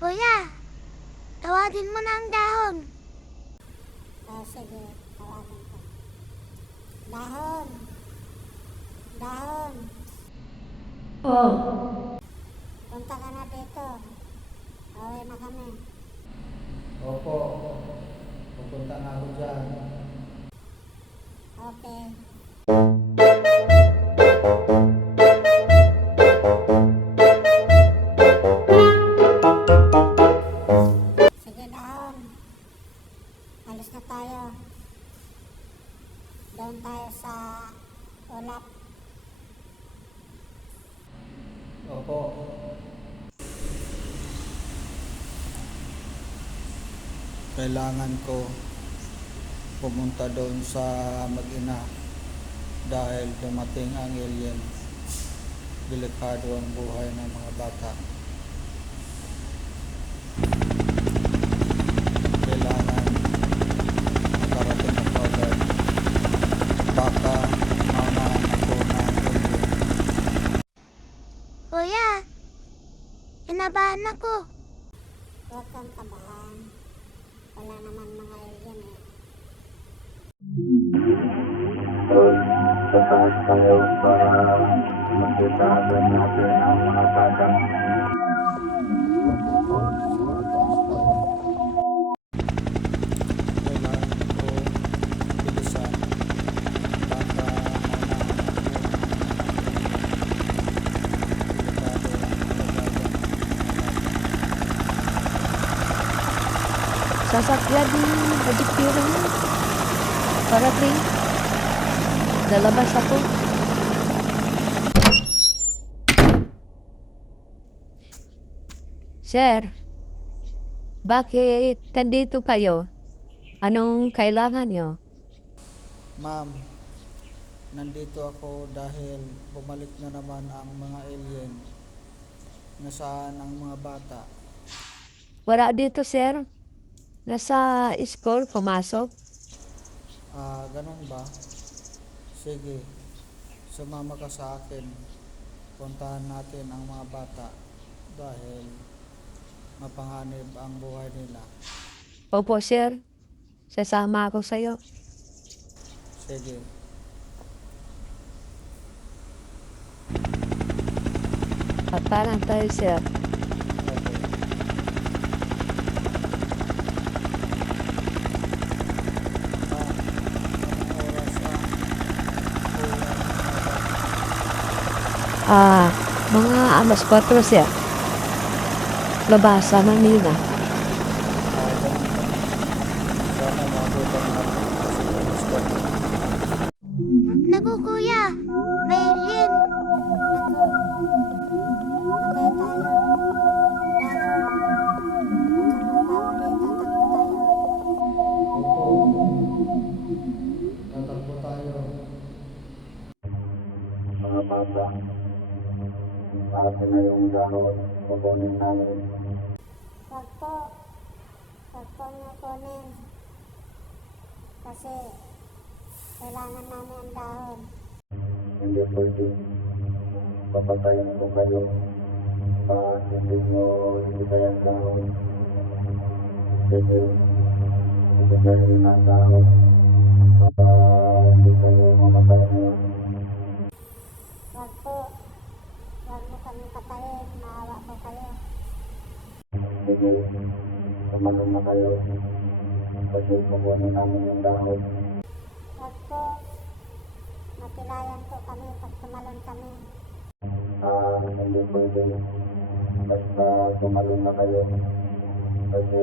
Kuya, tawagin mo na ang dahon. Sige, tawagin ko. Dahon! Dahon! Oh, Punta ka na dito. Uwi na kami. Opo, pupunta na ako dyan. Okay. Sige, dahon. Alis na tayo. Doon tayo sa ulap. Opo. Kailangan ko pumunta doon sa mag-ina dahil dumating ang alien. Delikado ang buhay ng mga bata. Kailangan makarating ako agad. Baka maunahan ako ng alien. Kuya, kinabahan ako. Huwag kang kabahan. Wala naman mga alien eh. Tataas tayo para makita agad natin ang mga bata. Kailangan ko bilisan. Baka maunahan ako. Delikado ang kalagayan. sasakyan yung adiktiran mo. Parating. Lalabas ako. Sir, bakit nandito kayo? Anong kailangan nyo? Ma'am, nandito ako dahil bumalik na naman ang mga alien. Nasaan ang mga bata? Wala dito, sir. Nasa school, pumasok. Ganun ba? Sige, sumama ka sa akin. Puntahan natin ang mga bata dahil mapanganib ang buhay nila. Opo, sir. Sasama ako sa'yo. Sige. At parang tayo, sir. Okay. Anong oras ang uwi ng mga bata? Mga alas 4, sir. Labasa, Manila. Ganun ba? Sana mabutan natin kasi gusto. Naku kuya, may alien. Naku! Patay tayo. Dahon! Huwag kang magbawa dito. Takbo tayo. Opo, tatakbo tayo. Mga bata, akin na yung dahon. Kukunin namin. Huwag po. Huwag po niyo kunin. Kasi kailangan namin ang dahon. Hindi pwede. Papatayin ko kayo. Hindi nyo ibigay ang dahon. Sige, ibigay rin ang dahon. Hindi kayo mamatay ngayon. Huwag po. Huwag mo kami patayin. Maawa po kayo. Sige, tumalon na kayo. Kasi kukunin namin yung dahon. Huwag po. Matilayan po kami pag tumalon kami. Hindi pwede. Basta tumalon na kayo. Kasi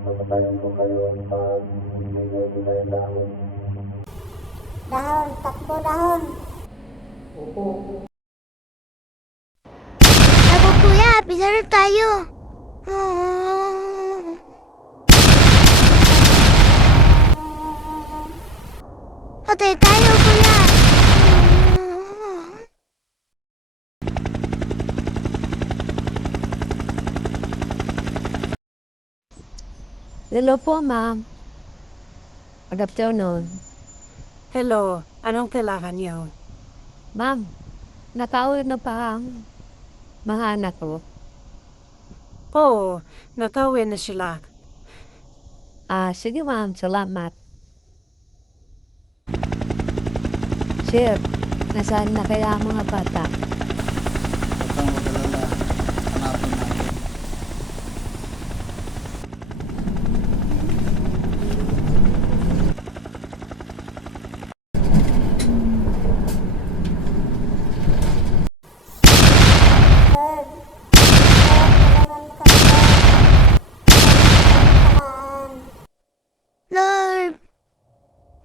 papatayin ko kayo pag hindi nyo ibigay ang dahon. Dahon! Takbo dahon! Opo. Naku kuya, pisaro tayo. Patay tayo kuya. Hello po, ma'am. Good afternoon. Hello, anong kailangan niyo? Ma'am, nakauwi na pa ang mga anak ko. Po, natawin na sila. Sige ma'am, salamat. Sir, nasaan na kaya ang mga bata? Huwag kang mag-alala. Hanapin natin.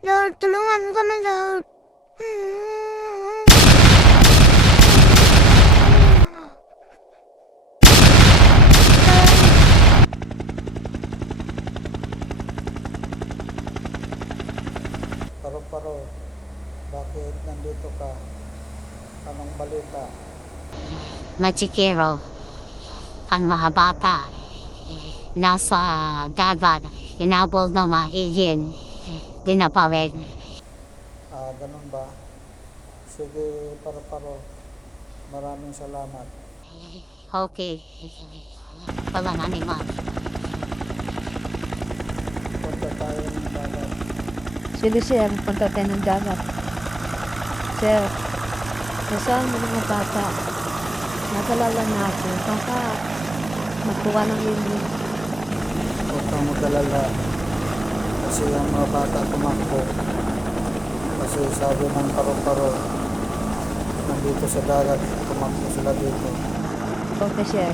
Lord, tulungan mo kami, Lord. Lord, tulungan mo kami, Lord. Paro-paro, bakit nandito ka? Anong balita? Machikero, ang mga bata, nasa dagat, inabol ng mga alien, dinapawid. Ganun ba? Sige, paro-paro. Maraming salamat. Okay, wala na naman. Punta tayo ng dagat. Sige sir, punta tayo ng dagat. Sir, nasaan ang mga bata? Nagalala na ako, baka makuha ng hindi. Huwag kang mag-alala. Kasi ang mga bata tumakbo. Kasi sabi ng paro-paro, nandito sa dagat, tumakbo sila dito. Okay sir.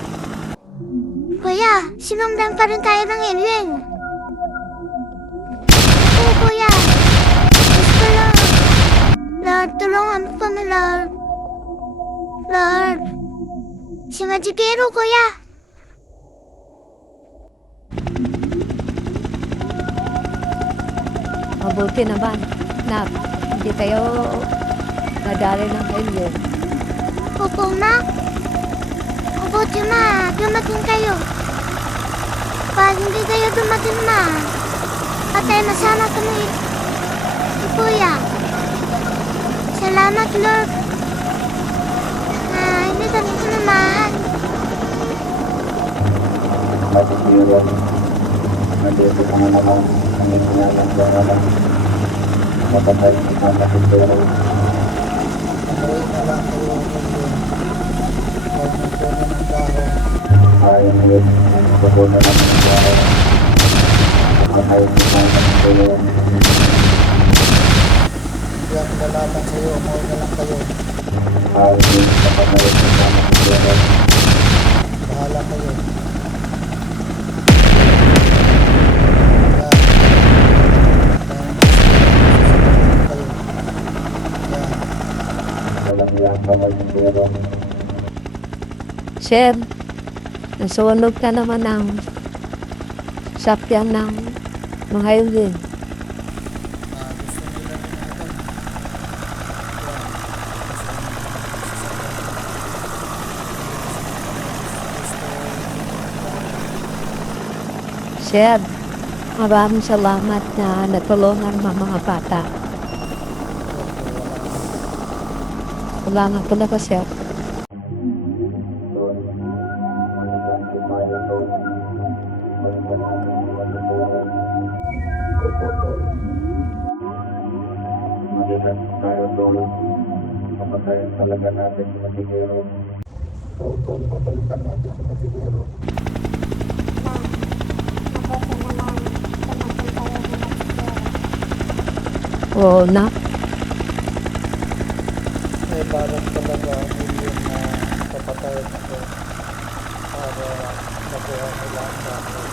Kuya, sinundan pa rin tayo ng alien. Oo, kuya. Gusto lang. Lord, tulungan mo kami, Lord. Lord. Si Majikero, kuya. Mabuti naman. Nak, hindi kayo nadali ng alien. Opo, ma. Mabuti, ma. Dumating kayo. Pag hindi kayo dumating, ma, patay na sana kami. Kuya. Salamat, Lord. Hindi kami naman. Machikero, nandito ka na naman. Ang ipinagandaan. Mapatay ang Machikero. Umuwi na lang kayo alien. Huwag magpuno ng dahon. Ayaw mo yun. Napupunan ang mga mapatay ang Machikero. Hindi ako lalaban sa'yo. Umuwi na lang kayo. Ayaw mo yun. Mapatay ang Machikero. Bahala kayo. Walang iyak sa Machikero. Sir, nasunog na naman ang sakyan ng mga alien. Gusto nila rin ito. Sir, maraming salamat na natulungan ang mga bata. Salamat po na po, sir. Magitan tayo doon. Papatayin talaga natin si Machikero. Papalitan natin si Machikero. Mabuti naman, dumating kayo ng Machikero. Oo na. May parang talaga alien na papatayin ako para makuha nila ang dahon.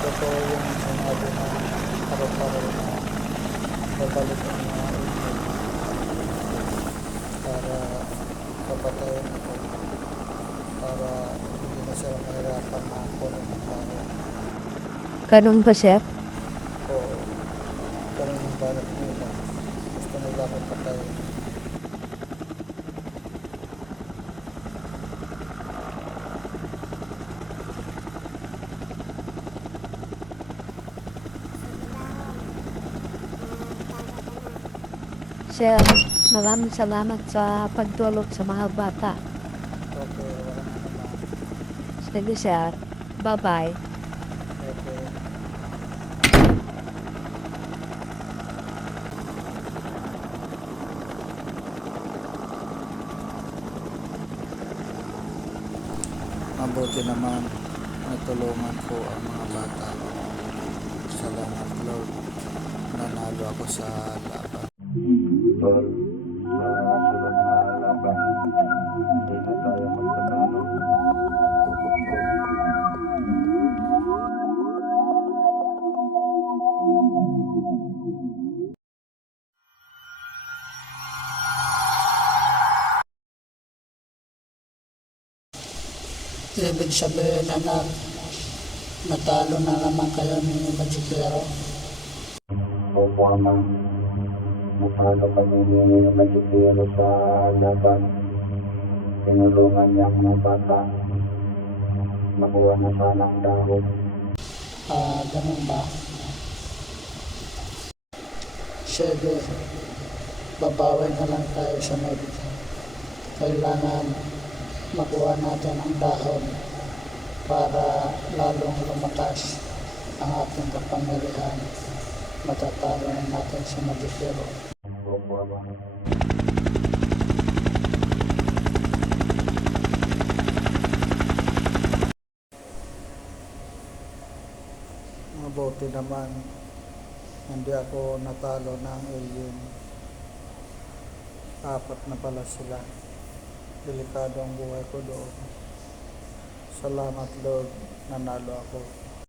Totoo yung sinabi ng paro-paro na babalik ang mga alien para papatayin ako para hindi na sila mahirapan na kunin ng dahon. Ganun ba, sir? O ganun yung balak nila. Gusto nila ako patayin. Sir, maraming salamat sa pagtulog sa mga bata. Okay, wala na naman. Sige, sir. Bye-bye. Okay. Mabuti naman natulungan ko ang mga bata. Salamat Lord, nanalo ako sa laban. Tol, sunod na laban. Hindi na tayo magtatalo. Tutok. Ibig sabihin anak, natalo na naman kayo ni Magikero. Opo, Ama. Natalo kami ni Magikero sa laban. Tinulungan niya ang mga bata. Nakuha na sana ang dahon. Ganun ba? Sige, babawi na lang tayo sa medika. Kailangan makuha natin ang dahon para lalong lumakas ang ating kapangyarihan. Matatalo na natin sa Magikero. Opo, Ama. Mabuti naman hindi ako natalo ng alien. 4 na pala sila. Delikado ang buhay ko doon. Salamat Lord, nanalo ako.